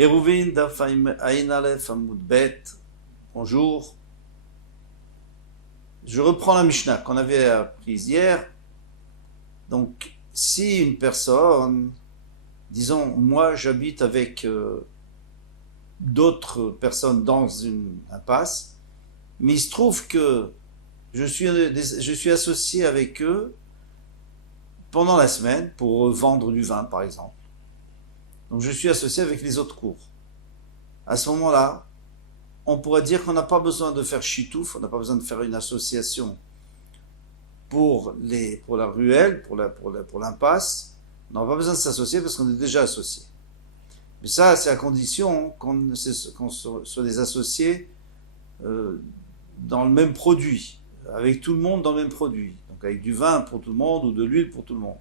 Eruvin Daf Ayin Aleph Amud Bet. Bonjour. Je reprends la Mishnah qu'on avait apprise hier. Donc, si une personne, disons, moi j'habite avec d'autres personnes dans une impasse, mais il se trouve que je suis associé avec eux pendant la semaine pour vendre du vin, par exemple. Donc je suis associé avec les autres cours. À ce moment-là, on pourrait dire qu'on n'a pas besoin de faire chitouf, on n'a pas besoin de faire une association pour la ruelle, pour l'impasse. On n'a pas besoin de s'associer parce qu'on est déjà associé. Mais ça, c'est à condition qu'on soit des associés dans le même produit, avec tout le monde dans le même produit. Donc avec du vin pour tout le monde ou de l'huile pour tout le monde.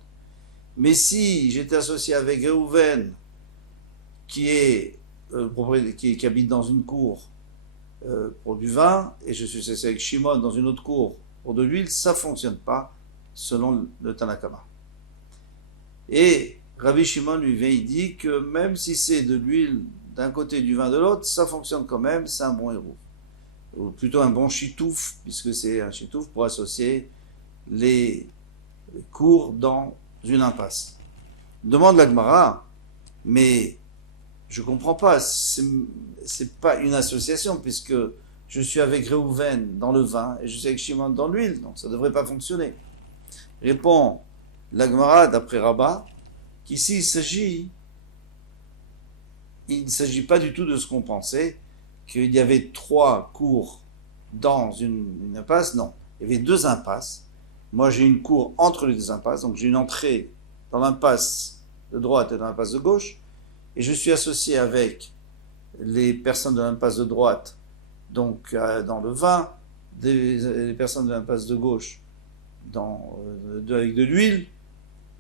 Mais si j'étais associé avec Reuven, qui habite dans une cour pour du vin, et je suis associé avec Shimon dans une autre cour pour de l'huile, ça ne fonctionne pas selon le Tanakama. Et Rabbi Shimon lui vient, il dit que même si c'est de l'huile d'un côté et du vin de l'autre, ça fonctionne quand même, c'est un bon héros. Ou plutôt un bon chitouf, puisque c'est un chitouf pour associer les cours dans une impasse. Demande la Gemara, mais je comprends pas, c'est pas une association, puisque je suis avec Reuven dans le vin et je suis avec Shimon dans l'huile, donc ça ne devrait pas fonctionner. Répond la Gemara d'après Rabbah, qu'ici il ne s'agit pas du tout de ce qu'on pensait, qu'il y avait 3 cours dans une impasse. Non, il y avait 2 impasses. Moi j'ai une cour entre les 2 impasses, donc j'ai une entrée dans l'impasse de droite et dans l'impasse de gauche, et je suis associé avec les personnes de l'impasse de droite, donc dans le vin, les personnes de l'impasse de gauche avec de l'huile.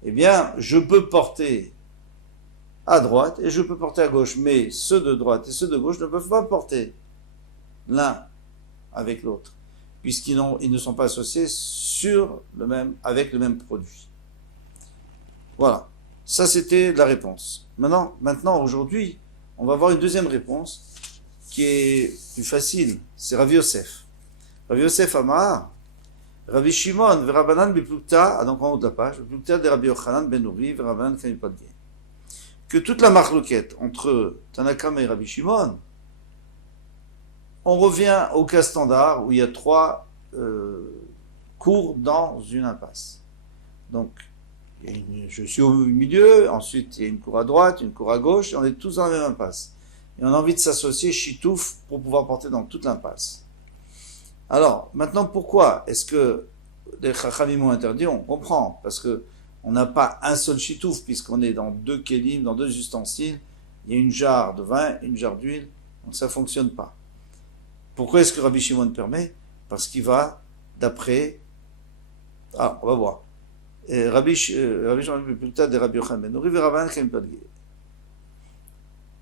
Eh bien, je peux porter à droite et je peux porter à gauche, mais ceux de droite et ceux de gauche ne peuvent pas porter l'un avec l'autre, puisqu'ils ne sont pas associés avec le même produit. Voilà, ça c'était la réponse. Maintenant, aujourd'hui, on va voir une deuxième réponse qui est plus facile, c'est Rav Yosef. Rav Yosef Amar, Rabbi Shimon v'Rabanan b'Plukta, donc en haut de la page, Plukta de Rabbi Yochanan ben Uri v'Rabanan Kamipadge. Que toute la marloquette entre Tanakama et Rabbi Shimon, on revient au cas standard où il y a 3 cours dans une impasse. Donc, je suis au milieu, ensuite il y a une cour à droite, une cour à gauche, et on est tous dans la même impasse. Et on a envie de s'associer chitouf pour pouvoir porter dans toute l'impasse. Alors, maintenant, pourquoi est-ce que les Chachamim ont interdit? On comprend, parce que on n'a pas un seul chitouf, puisqu'on est dans 2 kélim, dans 2 ustensiles. Il y a une jarre de vin, une jarre d'huile, donc ça ne fonctionne pas. Pourquoi est-ce que Rabbi Shimon permet? Parce qu'il va d'après... on va voir. Rabbi Shimon de Rabbi Yochanan ben Uri v'Rabanan Kamipadge.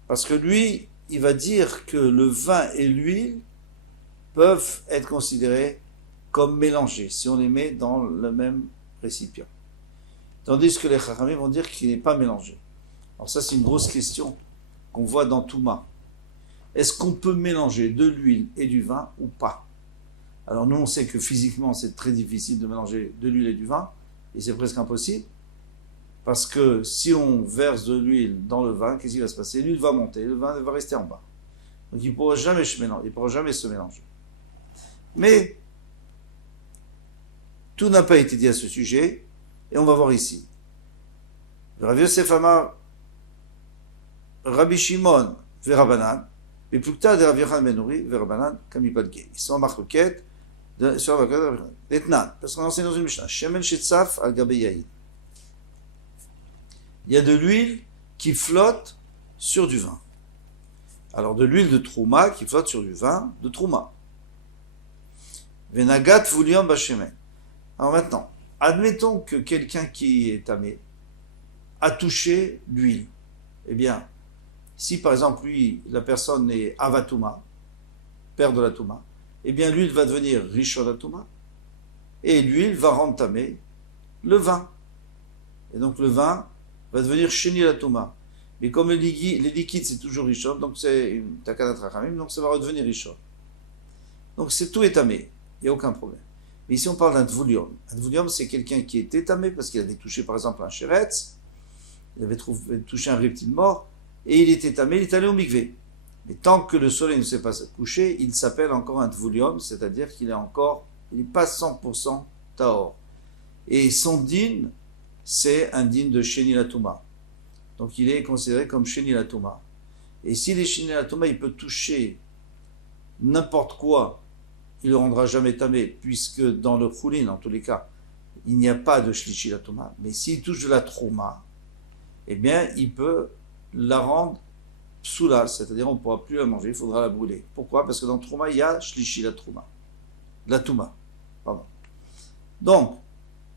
Parce que lui, il va dire que le vin et l'huile peuvent être considérés comme mélangés, si on les met dans le même récipient. Tandis que les Chachamim vont dire qu'il n'est pas mélangé. Alors ça, c'est une grosse question qu'on voit dans Touma. Est-ce qu'on peut mélanger de l'huile et du vin ou pas? Alors nous, on sait que physiquement, c'est très difficile de mélanger de l'huile et du vin, et c'est presque impossible, parce que si on verse de l'huile dans le vin, qu'est-ce qui va se passer? L'huile va monter, le vin va rester en bas. Donc il ne pourra jamais se mélanger. Mais tout n'a pas été dit à ce sujet, et on va voir ici. Rav Yosef Amar, Rabbi Shimon v'Rabanan, et Plukta de Rabbi Yochanan ben Uri v'Rabanan Kamipadge. Ils sont en marloquette sur la Etnan, parce qu'on enseigne dans une Mishnah. Shemen shetzaf al gabe yayin. Il y a de l'huile qui flotte sur du vin. Alors de l'huile de Trouma qui flotte sur du vin de Trouma. Venagat vulion bashemen. Alors maintenant, admettons que quelqu'un qui est tamé a touché l'huile. Eh bien, si par exemple la personne est avatuma, père de la touma, eh bien l'huile va devenir rishon touma et l'huile va rendre tamé le vin. Et donc le vin va devenir sheni la touma. Mais comme les liquides c'est toujours Rishon, donc c'est une Takanat Rachamim, donc ça va redevenir Rishon. Donc c'est tout est tamé, il n'y a aucun problème. Mais ici on parle d'un Dvulium. Un Dvulium c'est quelqu'un qui était tamé parce qu'il avait touché par exemple un Sheretz, il avait touché un reptile mort, et il était tamé, il est allé au mikvé. Mais tant que le soleil ne s'est pas couché, il s'appelle encore un Dvulium, c'est-à-dire qu'il n'est pas 100% Tahor. Et son din, c'est un din de Sheni Latouma. Donc il est considéré comme Sheni Latouma. Et s'il est Sheni Latouma, il peut toucher n'importe quoi, il ne le rendra jamais tamé, puisque dans le Choulin, en tous les cas, il n'y a pas de Shlishi Latouma. Mais s'il touche de la Trouma, eh bien, il peut la rendre psoula, c'est-à-dire on ne pourra plus la manger, il faudra la brûler. Pourquoi? Parce que dans Trouma, il y a Shlishi la Touma. Pardon. Donc,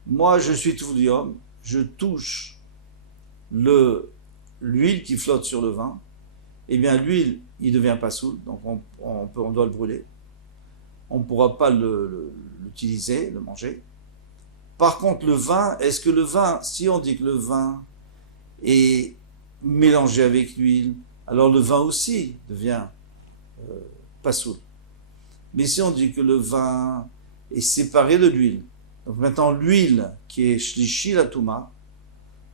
moi, je suis Tvoulium, je touche l'huile qui flotte sur le vin, eh bien, l'huile, il devient pas soul, donc on doit le brûler. On ne pourra pas l'utiliser, le manger. Par contre, le vin, est-ce que le vin, si on dit que le vin est mélangé avec l'huile, alors le vin aussi devient pas soul. Mais si on dit que le vin est séparé de l'huile, donc maintenant l'huile qui est shlishi la touma,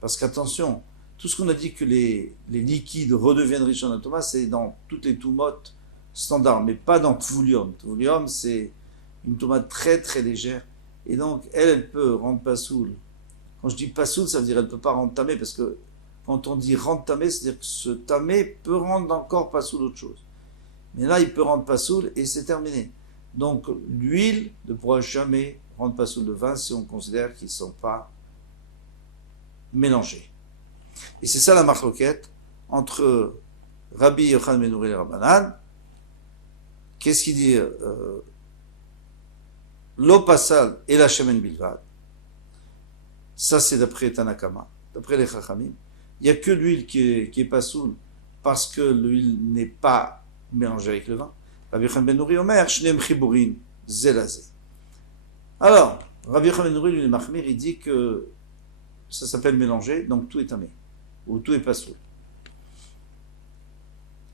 parce qu'attention, tout ce qu'on a dit que les liquides redeviennent rishon la touma, c'est dans toutes les toumotes standards, mais pas dans tvoulium. Tvoulium, c'est une touma très très légère, et donc elle peut rendre pasoul. Quand je dis pasoul, ça veut dire elle ne peut pas rendre tamé, parce que quand on dit rendre tamé, c'est-à-dire que ce tamé peut rendre encore pasoul autre chose. Mais là, il peut rendre pasoul et c'est terminé. Donc l'huile ne pourra jamais rendre pasoul le vin si on considère qu'ils ne sont pas mélangés. Et c'est ça la marloquette entre Rabbi Yochanan ben Nuri et Rabbanan. Qu'est-ce qu'il dit l'eau passale et la shemen bilvad. Ça, c'est d'après Tanakama, d'après les Chachamim. Il n'y a que l'huile qui est pasoul parce que l'huile n'est pas mélangée avec le vin. Rabbi Yochanan ben Nuri Omer, shneim chiburin zelazé. Alors, Rabbi Yochanan ben Nuri, lui, le Machmir, il dit que ça s'appelle mélanger, donc tout est tamé, ou tout est pasoul.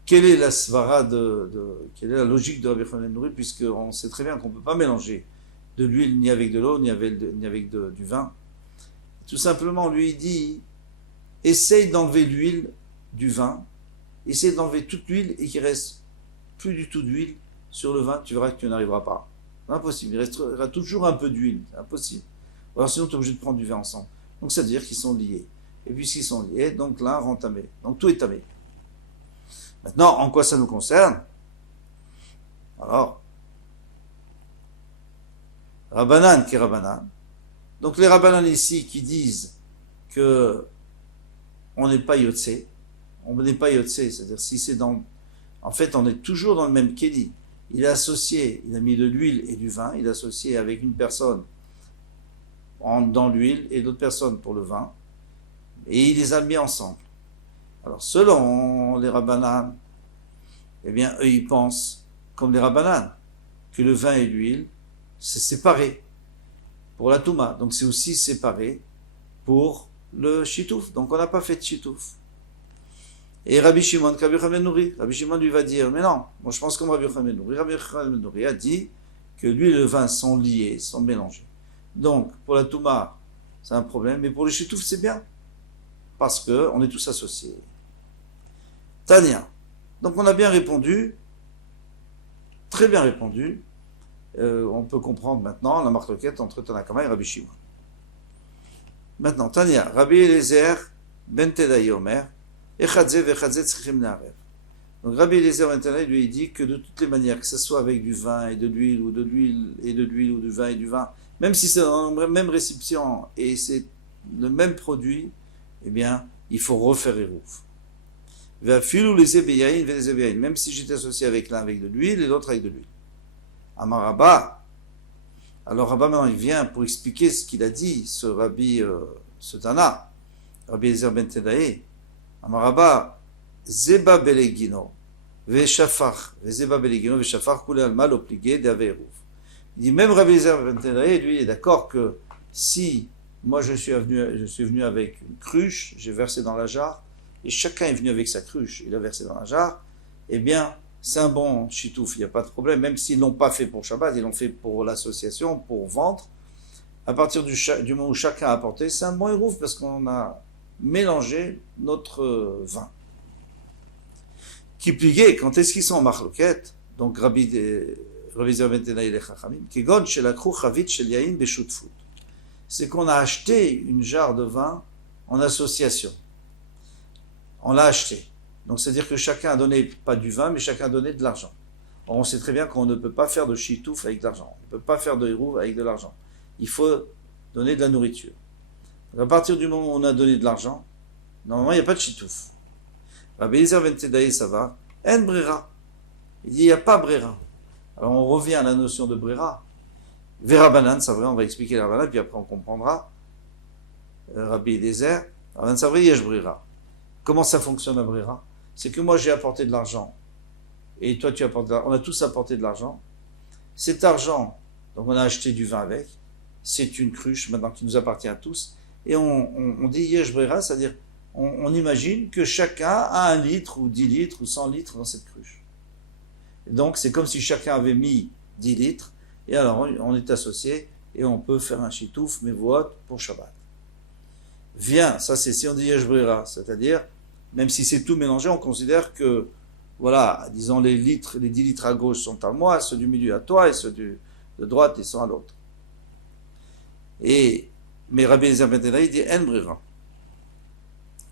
Quelle est la svara quelle est la logique de Rabbi Yochanan ben Nuri, puisqu'on sait très bien qu'on ne peut pas mélanger de l'huile ni avec de l'eau, ni avec du vin. Tout simplement, lui, il dit, essaye d'enlever l'huile du vin, essaye d'enlever toute l'huile et qu'il reste plus du tout d'huile sur le vin, tu verras que tu n'arriveras pas. C'est impossible, il restera toujours un peu d'huile, c'est impossible. Alors sinon, tu es obligé de prendre du vin ensemble. Donc, ça veut dire qu'ils sont liés. Et puisqu'ils sont liés, donc l'un rend tamé. Donc, tout est tamé. Maintenant, en quoi ça nous concerne? Alors, Rabbanan qui est Rabbanan. Donc, les Rabbanan ici qui disent que on n'est pas Yotse, c'est-à-dire si c'est dans... En fait, on est toujours dans le même Kéli. Il est associé, il a mis de l'huile et du vin, il est associé avec une personne dans l'huile et d'autres personnes pour le vin, et il les a mis ensemble. Alors, selon les Rabbanan, eh bien, eux, ils pensent, comme les Rabbanan, que le vin et l'huile, c'est séparé pour la Touma. Donc, c'est aussi séparé pour le Shitouf. Donc, on n'a pas fait de Shitouf. Et Rabbi Shimon, Rabbi Yochanan ben Nuri, Rabbi Shimon lui va dire, mais non, moi je pense comme Rabbi Yochanan ben Nuri. Rabbi Yochanan ben Nuri a dit que l'huile et le vin sont liés, sont mélangés. Donc, pour la Touma, c'est un problème, mais pour le Shitouf, c'est bien. Parce qu'on est tous associés. Tania. Donc, on a bien répondu, très bien répondu. On peut comprendre maintenant la marloquette entre Tanakama et Rabbi Shimon. Maintenant, Tania, Rabbi Eliezer ben Tedaï Omer, Echadze vechadze tzrichim na'arev. Donc Rabbi Eliezer ben Tedaï lui dit que de toutes les manières, que ce soit avec du vin et de l'huile, ou de l'huile et de l'huile, ou du vin et du vin, même si c'est dans la même récipient et c'est le même produit, eh bien, il faut refaire Eruv. Même si j'étais associé avec l'un avec de l'huile et l'autre avec de l'huile. Amar Rabba. Alors Rabba maintenant il vient pour expliquer ce qu'il a dit, ce Rabbi, ce Tana, Rabbi Eliezer ben Tedaï. Amar Rabba, Zeba belegino, veshafar, Zeba belegino, veshafar, koule al mal obligé d'Averuv. Il dit même Rabbi Eliezer ben Tedaï, lui, est d'accord que si moi je suis venu avec une cruche, j'ai versé dans la jarre, et chacun est venu avec sa cruche, il a versé dans la jarre, eh bien, c'est un bon chitouf, il n'y a pas de problème, même s'ils ne l'ont pas fait pour Shabbat, ils l'ont fait pour l'association, pour vendre. À partir du moment où chacun a apporté, c'est un bon hérouf parce qu'on a mélangé notre vin. Qui pliait, quand est-ce qu'ils sont en marloquette? Donc, Rabbi Zerbentenaï et Chachamim, qui gonne chez la krou chavit chez Yahin beshutfut. C'est qu'on a acheté une jarre de vin en association. On l'a acheté. Donc, c'est-à-dire que chacun a donné, pas du vin, mais chacun a donné de l'argent. Or, on sait très bien qu'on ne peut pas faire de chitouf avec de l'argent. On ne peut pas faire de hérouv avec de l'argent. Il faut donner de la nourriture. Donc, à partir du moment où on a donné de l'argent, normalement, il n'y a pas de chitouf. Rabbi Eliezer ben Tedaï, ça va. En brera. Il dit, il n'y a pas brera. Alors, on revient à la notion de brera. Vera banan, ça va, on va expliquer la banan, puis après on comprendra. Rabbi Eliezer, Rabban ça va, yesh brera. Comment ça fonctionne la brera? C'est que moi, j'ai apporté de l'argent. Et toi, tu apportes de l'argent. On a tous apporté de l'argent. Cet argent, donc on a acheté du vin avec. C'est une cruche maintenant qui nous appartient à tous. Et on dit yesh brera, c'est-à-dire on imagine que chacun a 1 litre ou 10 litres ou 100 litres dans cette cruche. Et donc c'est comme si chacun avait mis 10 litres et alors on est associé et on peut faire un chitouf mevouot pour Shabbat. Viens, ça c'est si on dit yesh brera, c'est-à-dire même si c'est tout mélangé, on considère que voilà, disons les 10 litres à gauche sont à moi, ceux du milieu à toi et ceux de droite ils sont à l'autre. Mais Rabbi Eliezer ben Tedaï dit en brera.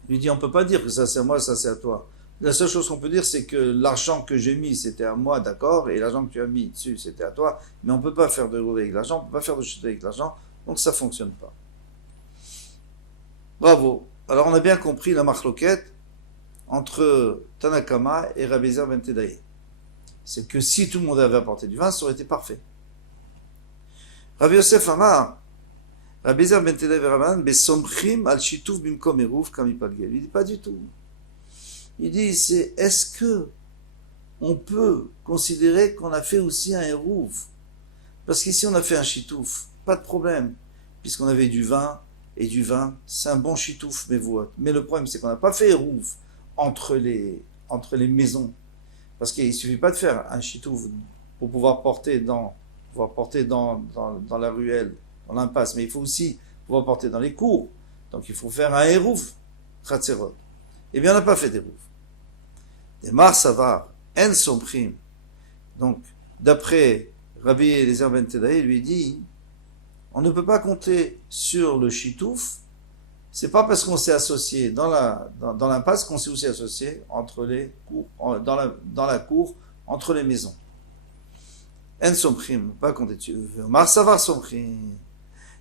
Il dit on ne peut pas dire que ça c'est à moi, ça c'est à toi. La seule chose qu'on peut dire c'est que l'argent que j'ai mis c'était à moi, d'accord, et l'argent que tu as mis dessus c'était à toi, mais on ne peut pas faire de rouver avec l'argent, on ne peut pas faire de chute avec l'argent, donc ça ne fonctionne pas. Bravo. Alors on a bien compris la marloquette entre Tanakama et Rabbi Eliezer ben Tedaï. C'est que si tout le monde avait apporté du vin, ça aurait été parfait. Rabbi Yosef Amar, Rabbi Eliezer ben Tedaï veraban besomchim al shitouf bimkom eruv kam ipalgel. Il dit pas du tout. Il dit c'est est-ce que on peut considérer qu'on a fait aussi un eruv? Parce qu'ici on a fait un shitouf, pas de problème, puisqu'on avait du vin et du vin, c'est un bon shitouf mais le problème c'est qu'on n'a pas fait eruv entre les maisons, parce qu'il suffit pas de faire un shitouf pour pouvoir porter dans la ruelle, dans l'impasse, mais il faut aussi pouvoir porter dans les cours. Donc il faut faire un hérouf, chatzerot. Eh bien, on n'a pas fait d'hérouf. Des marsavar, en somprim. Donc, d'après Rabbi Eliezer ben Tedaï, il lui dit, on ne peut pas compter sur le chitouf. C'est pas parce qu'on s'est associé dans l'impasse qu'on s'est aussi associé entre les cours, dans la cour, entre les maisons. En somprim, pas compter dessus. Marsavar somprim.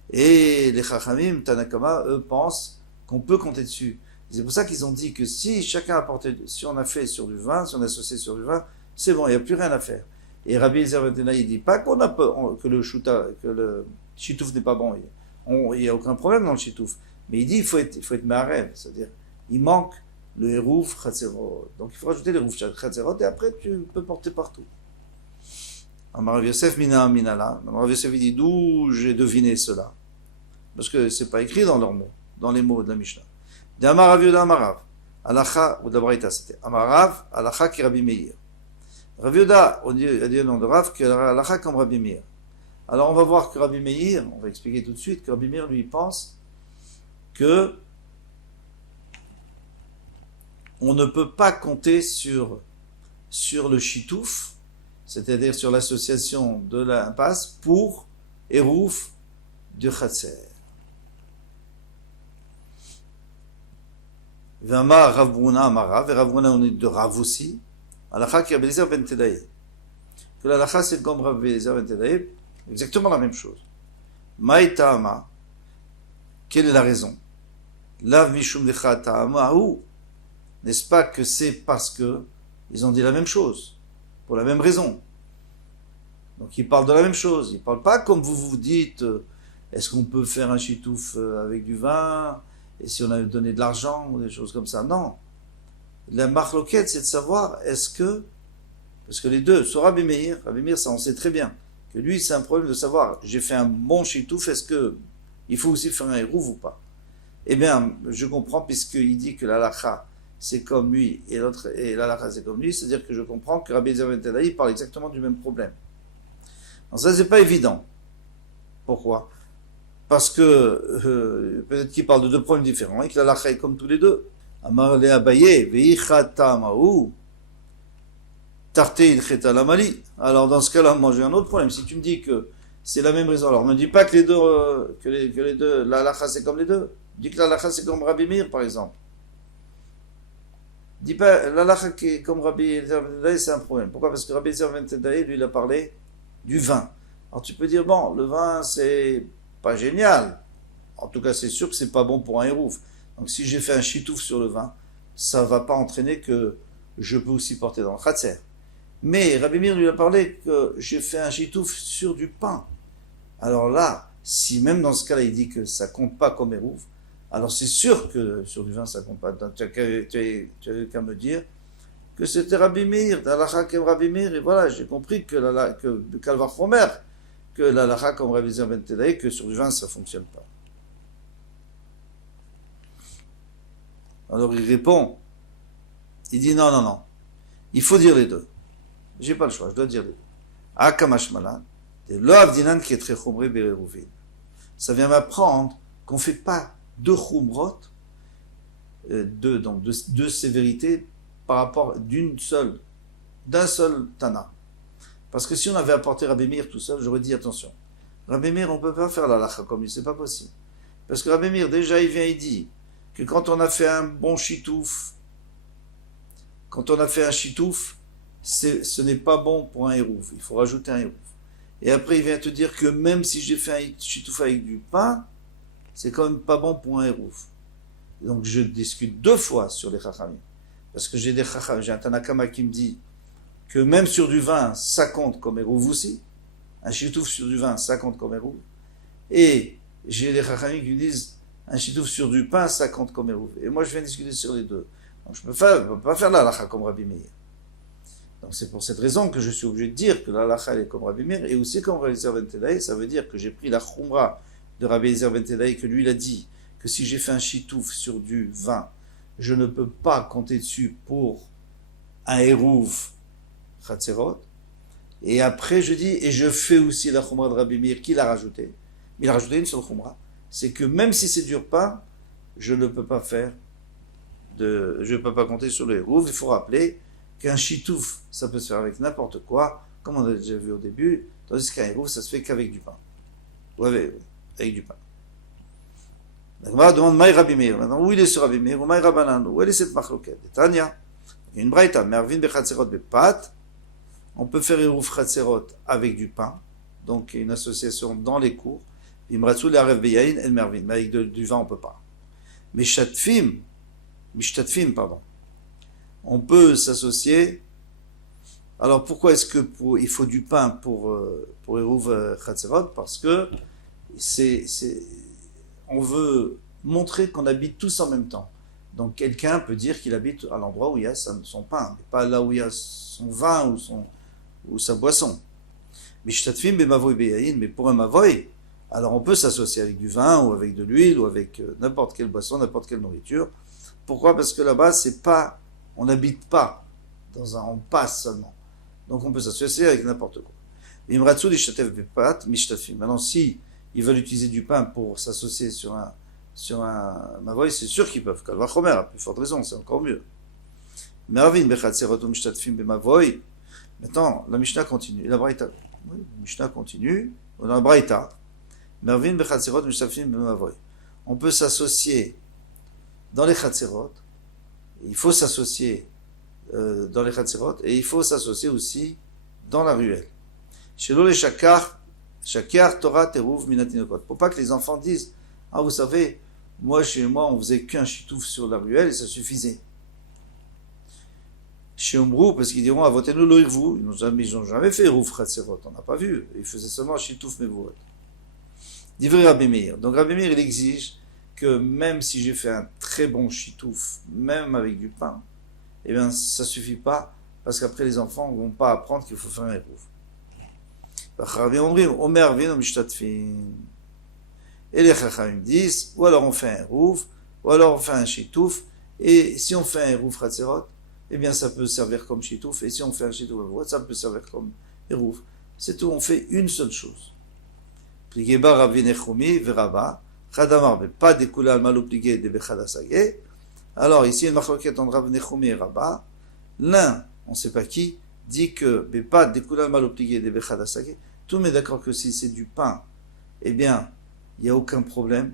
Et les Chachamim, Tanakama, eux, pensent qu'on peut compter dessus. C'est pour ça qu'ils ont dit que si chacun apportait, si on a fait sur du vin, si on a associé sur du vin, c'est bon, il n'y a plus rien à faire. Et Rabbi Eliezer ben Tedaï, il dit pas que le chitouf n'est pas bon. Il n'y a aucun problème dans le chitouf. Mais il dit il faut être ma'arev, c'est-à-dire il manque le hérouf chatzerot. Donc il faut rajouter le hérouf chatzerot et après tu peux porter partout. Amar Rav Yosef minala. Rav Yosef dit d'où j'ai deviné cela, parce que c'est pas écrit dans leurs mots, dans les mots de la Mishnah. D'Amar Rav Yehuda Amarav, Alacha ou d'Abraïta, c'était Amarav, Alacha qui Rabbi Meir. Rav Yehuda a dit le nom de Rav que Alacha comme Rabbi Meir. Alors on va voir que Rabbi Meir, on va expliquer tout de suite que Rabbi Meir lui pense que on ne peut pas compter sur le chitouf, c'est-à-dire sur l'association de l'impasse pour Erouf du Chatser. Vama Rav Bruna Amarav, et Rav Bruna on est de Rav aussi, Alacha qui Rabbi Eliezer ben Tedaï. Que l'Alacha c'est comme Rabbi Eliezer ben Tedaï, exactement la même chose. Maïtama, quelle est la raison? Lav mishum lecha ta'amahu, n'est-ce pas que c'est parce que ils ont dit la même chose, pour la même raison. Donc ils parlent de la même chose, ils parlent pas comme vous dites, est-ce qu'on peut faire un chitouf avec du vin, et si on avait donné de l'argent, ou des choses comme ça. Non. La marloquette, c'est de savoir, est-ce que, parce que les deux, sur Rabbi Meir, ça on sait très bien, que lui c'est un problème de savoir, j'ai fait un bon chitouf, est-ce que il faut aussi faire un hérouv ou pas? Eh bien, je comprends, puisqu'il dit que l'alacha, c'est comme lui et l'autre et l'halakha c'est comme lui, c'est-à-dire que je comprends que Rabbi Eliezer ben Tadaï parle exactement du même problème. Alors ça c'est pas évident. Pourquoi? Parce que peut-être qu'il parle de deux problèmes différents et que l'halakha est comme tous les deux. Amar le Abaye veichata maou tarte ilcheta lamali. Alors dans ce cas-là, moi j'ai un autre problème. Si tu me dis que c'est la même raison, alors ne dis pas que les deux que les deux l'halakha c'est comme les deux. Dis que l'halakha c'est comme Rabbi Meir par exemple. Dis pas, l'halakha qui est comme Rabbi Eliezer ben Tadaï, c'est un problème. Pourquoi? Parce que Rabbi Eliezer ben Tadaï, lui, il a parlé du vin. Alors tu peux dire, bon, le vin, c'est pas génial. En tout cas, c'est sûr que c'est pas bon pour un hérouf. Donc si j'ai fait un chitouf sur le vin, ça va pas entraîner que je peux aussi porter dans le khatser. Mais Rabbi Meir lui a parlé que j'ai fait un chitouf sur du pain. Alors là, si même dans ce cas-là, il dit que ça compte pas comme hérouf, alors c'est sûr que sur du vin, ça compte pas. Tu as qu'à me dire que c'était Rabbi Meir, l'halakha comme Rabbi Meir, et voilà, j'ai compris que Kalvar Fomer, que l'halakha comme Rabbi Eliezer ben Tadaï, que sur du vin, ça fonctionne pas. Alors il répond, il dit non, il faut dire les deux. J'ai pas le choix, je dois dire les deux. Akamashmala, de l'oav dinan qui est très chumré bereruvin. Ça vient m'apprendre qu'on fait pas deux chumrot, deux sévérités par rapport d'un seul Tana. Parce que si on avait apporté Rabbi Meir tout seul, j'aurais dit attention. Rabbi Meir, on ne peut pas faire la halakha comme lui, c'est pas possible. Parce que Rabbi Meir, déjà, il vient, il dit que quand on a fait un bon chitouf, ce n'est pas bon pour un hérouf. Il faut rajouter un hérouf. Et après, il vient te dire que même si j'ai fait un chitouf avec du pain, c'est quand même pas bon pour un hérouf. Donc je discute deux fois sur les chachamim. Parce que j'ai un Tanakama qui me dit que même sur du vin, ça compte comme hérouf aussi. Un chitouf sur du vin, ça compte comme hérouf. Et j'ai des chachamim qui me disent un chitouf sur du pain, ça compte comme hérouf. Et moi, je viens discuter sur les deux. Donc je ne peux pas faire la halakha comme Rabbi Meir. Donc c'est pour cette raison que je suis obligé de dire que la halakha est comme Rabbi Meir et aussi comme Rabbi Eliezer ben Tadaï. Ça veut dire que j'ai pris la chumra de Rabbi Eliezer ben Tadaï, que lui il a dit que si j'ai fait un chitouf sur du vin, je ne peux pas compter dessus pour un hérouf chatzerot. Et après je dis, et je fais aussi la chumra de Rabbi Meir qu'il a rajouté. Il a rajouté une seule chumra, c'est que même si c'est du pain, je ne peux pas compter sur le hérouf. Il faut rappeler qu'un chitouf, ça peut se faire avec n'importe quoi, comme on a déjà vu au début, tandis qu'un hérouf, ça se fait qu'avec du pain. Ou avec du pain. La Gemara demande Maï Rabbi Meir. Maintenant, où il est sur Rabbi Meir, ou Maï Rabbanan, où elle est cette machloket? Tanya, il y a une braïta, mervin bechatzerot bepat, on peut faire hérouf chatzerot avec du pain, donc une association dans les cours, imratsu l'arev beyain el mervin, mais avec du vin on peut pas. Mishtatfim, pardon. On peut s'associer. Alors pourquoi est-ce que il faut du pain pour Hérouv Chatzerot? Parce que on veut montrer qu'on habite tous en même temps. Donc quelqu'un peut dire qu'il habite à l'endroit où il y a son pain, mais pas là où il y a son vin ou sa boisson. Mishtatfim bemavoy beyayin, mais pour un mavoy, alors on peut s'associer avec du vin ou avec de l'huile ou avec n'importe quelle boisson, n'importe quelle nourriture. Pourquoi? Parce que là-bas, on n'habite pas on passe seulement. Donc on peut s'associer avec n'importe quoi. Maintenant, si ils veulent utiliser du pain pour s'associer sur un mavoy, c'est sûr qu'ils peuvent. Kalva Chomer, à plus forte raison, c'est encore mieux. Maintenant, la Mishnah continue. La Mishnah continue. On a un Braïta. On peut s'associer dans les chatzerot, il faut s'associer dans les chatzerot, et il faut s'associer aussi dans la ruelle. Shelo le shakar Torah teruv minatinokot. Pour pas que les enfants disent, ah vous savez, chez moi on faisait qu'un chitouf sur la ruelle et ça suffisait. Chez Omrou, parce qu'ils diront, avotenu lo irvou, ils n'ont jamais fait eruv chatzerot, on n'a pas vu, ils faisaient seulement chitouf mevuot. Divrei Rabbi Meir. Donc Rabbi Meir, il exige que même si j'ai fait un très bon chitouf, même avec du pain, eh bien ça suffit pas, parce qu'après les enfants ne vont pas apprendre qu'il faut faire un hérouf. Et les chachamim disent, ou alors on fait un hérouf, ou alors on fait un chitouf, Et si on fait un Eruv Chatzerot, eh bien ça peut servir comme Shitouf. Et si on fait un Shitouf Avot, ça peut servir comme Eruv. C'est tout, on fait une seule chose. Pligeba Ravi Nechumi Veraba, Chadamar, pas de Kulal Malo Pligé de Bechadasage. Alors ici, une marloquette entre Rav Nechumi et Rabba. L'un, on ne sait pas qui, dit que pas de Kulal Malo Pligé de Bechadasage. Tout le monde est d'accord que si c'est du pain, eh bien, il n'y a aucun problème.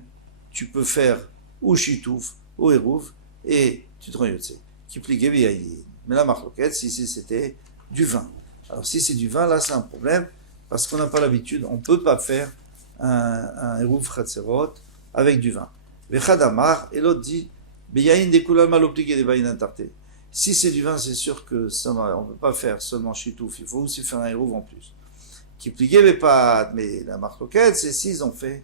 Tu peux faire ou Shitouf, ou Eruv, et tu te rends Yotse. Qui pligé Biyayi. Mais la marloquette, si c'était du vin. Alors si c'est du vin, là c'est un problème, parce qu'on n'a pas l'habitude, on ne peut pas faire un Eruv Chatzerot avec du vin. Vechadamar, et l'autre dit, Biyayin dekulal mal obligé de bayin intarté. Si c'est du vin, c'est sûr que ça, on ne peut pas faire seulement Shitouf, il faut aussi faire un Eruv en plus. Qui pliait mais la marloquette, c'est s'ils ont fait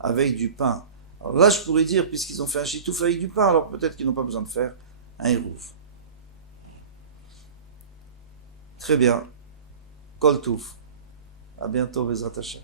avec du pain. Alors là, je pourrais dire, puisqu'ils ont fait un Shitouf avec du pain, alors peut-être qu'ils n'ont pas besoin de faire un Eruv. Très bien. Kol Touf. À bientôt, Bezrat Hashem.